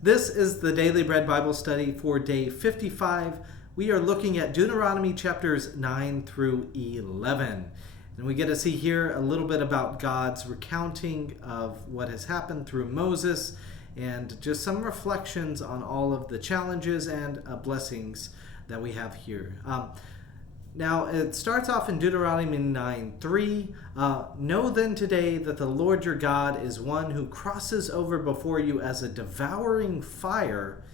This is the Daily Bread Bible Study for day 55. We are looking at Deuteronomy chapters 9 through 11. And we get to see here a little bit about God's recounting of what has happened through Moses and just some reflections on all of the challenges and blessings that we have here. Now, it starts off in Deuteronomy 9:3. Know then today that the Lord your God is one who crosses over before you as a devouring fire.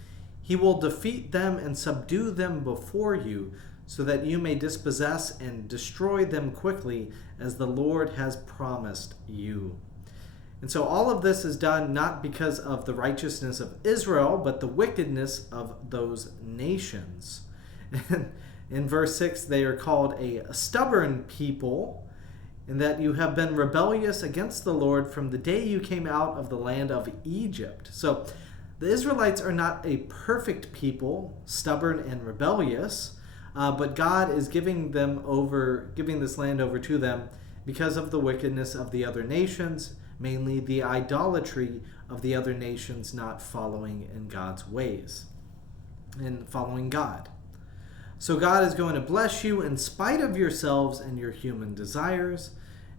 He will defeat them and subdue them before you, so that you may dispossess and destroy them quickly, as the Lord has promised you. And so all of this is done not because of the righteousness of Israel, but the wickedness of those nations. In verse 6, they are called a stubborn people, in that you have been rebellious against the Lord from the day you came out of the land of Egypt. So the Israelites are not a perfect people, stubborn and rebellious, but God is giving this land over to them because of the wickedness of the other nations, mainly the idolatry of the other nations not following in God's ways and following God. So God is going to bless you in spite of yourselves and your human desires,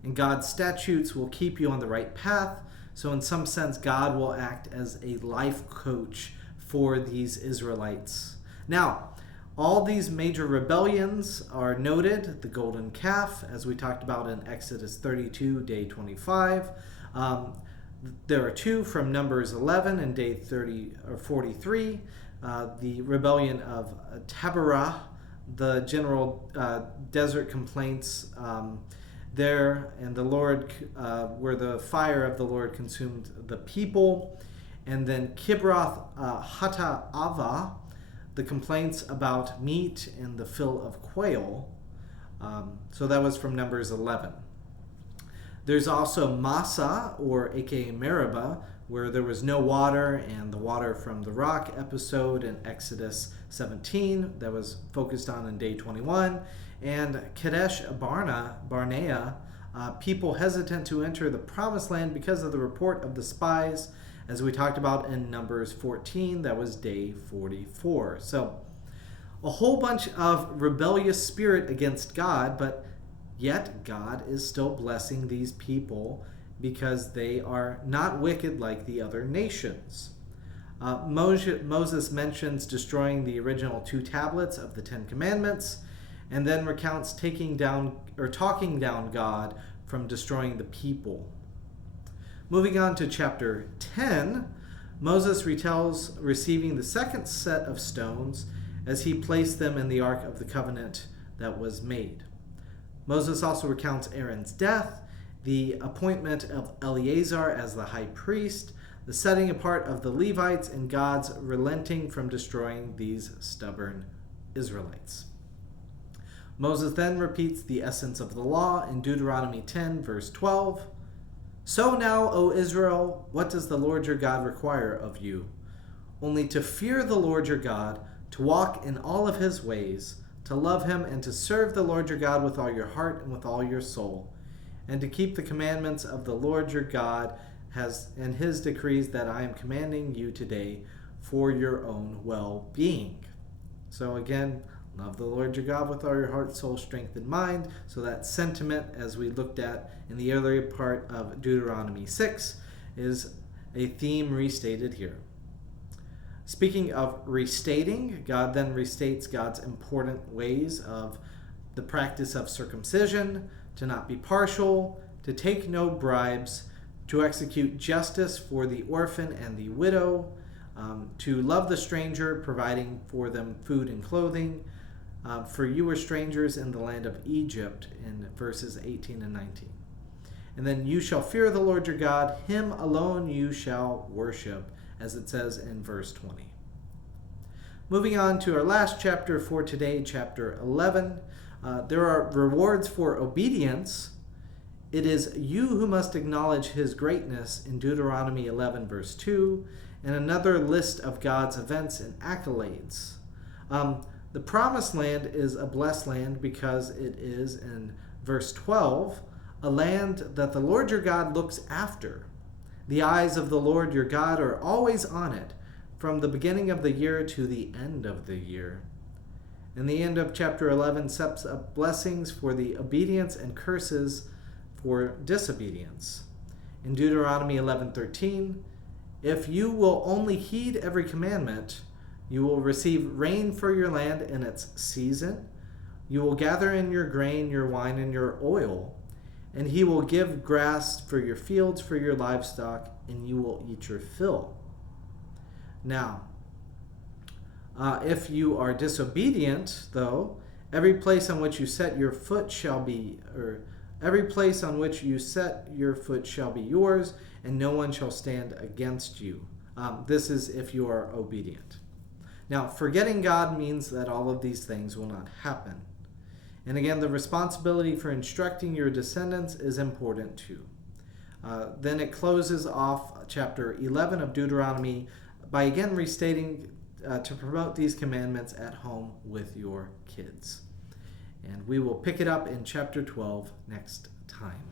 and God's statutes will keep you on the right path. So in some sense, God will act as a life coach for these Israelites. Now, all these major rebellions are noted. The golden calf, as we talked about in Exodus 32, day 25. There are two from Numbers 11 and day 43. The rebellion of Taberah, the general desert complaints there, and the Lord, where the fire of the Lord consumed the people. And then Kibroth Hattaavah, the complaints about meat and the fill of quail. So that was from Numbers 11. There's also Massa, or aka Meribah, where there was no water, and the water from the rock episode in Exodus 17 that was focused on in day 21. And Kadesh Barnea, people hesitant to enter the promised land because of the report of the spies, as we talked about in Numbers 14, that was day 44. So a whole bunch of rebellious spirit against God, but yet God is still blessing these people because they are not wicked like the other nations. Moses mentions destroying the original 2 tablets of the 10 Commandments, and then recounts talking down God from destroying the people. Moving on to chapter 10, Moses retells receiving the second set of stones as he placed them in the Ark of the Covenant that was made. Moses also recounts Aaron's death, the appointment of Eleazar as the high priest, the setting apart of the Levites, and God's relenting from destroying these stubborn Israelites. Moses then repeats the essence of the law in Deuteronomy 10, verse 12. So now, O Israel, what does the Lord your God require of you? Only to fear the Lord your God, to walk in all of his ways, to love him and to serve the Lord your God with all your heart and with all your soul, and to keep the commandments of the Lord your God and his decrees that I am commanding you today for your own well-being. So again, love the Lord your God with all your heart, soul, strength, and mind. So that sentiment, as we looked at in the earlier part of Deuteronomy 6, is a theme restated here. Speaking of restating, God then restates God's important ways of the practice of circumcision, to not be partial, to take no bribes, to execute justice for the orphan and the widow, to love the stranger, providing for them food and clothing. For you were strangers in the land of Egypt, in verses 18 and 19. And then you shall fear the Lord your God, him alone you shall worship, as it says in verse 20. Moving on to our last chapter for today, chapter 11. There are rewards for obedience. It is you who must acknowledge his greatness in Deuteronomy 11, verse 2, and another list of God's events and accolades. The promised land is a blessed land because it is, in verse 12, a land that the Lord your God looks after. The eyes of the Lord your God are always on it, from the beginning of the year to the end of the year. And the end of chapter 11 sets up blessings for the obedience and curses for disobedience. In Deuteronomy 11:13, if you will only heed every commandment, you will receive rain for your land in its season. You will gather in your grain, your wine, and your oil, and he will give grass for your fields, for your livestock, and you will eat your fill. Now, if you are disobedient, though, every place on which you set your foot shall be yours, and no one shall stand against you. This is if you are obedient. Now, forgetting God means that all of these things will not happen. And again, the responsibility for instructing your descendants is important too. Then it closes off chapter 11 of Deuteronomy by again restating to promote these commandments at home with your kids. And we will pick it up in chapter 12 next time.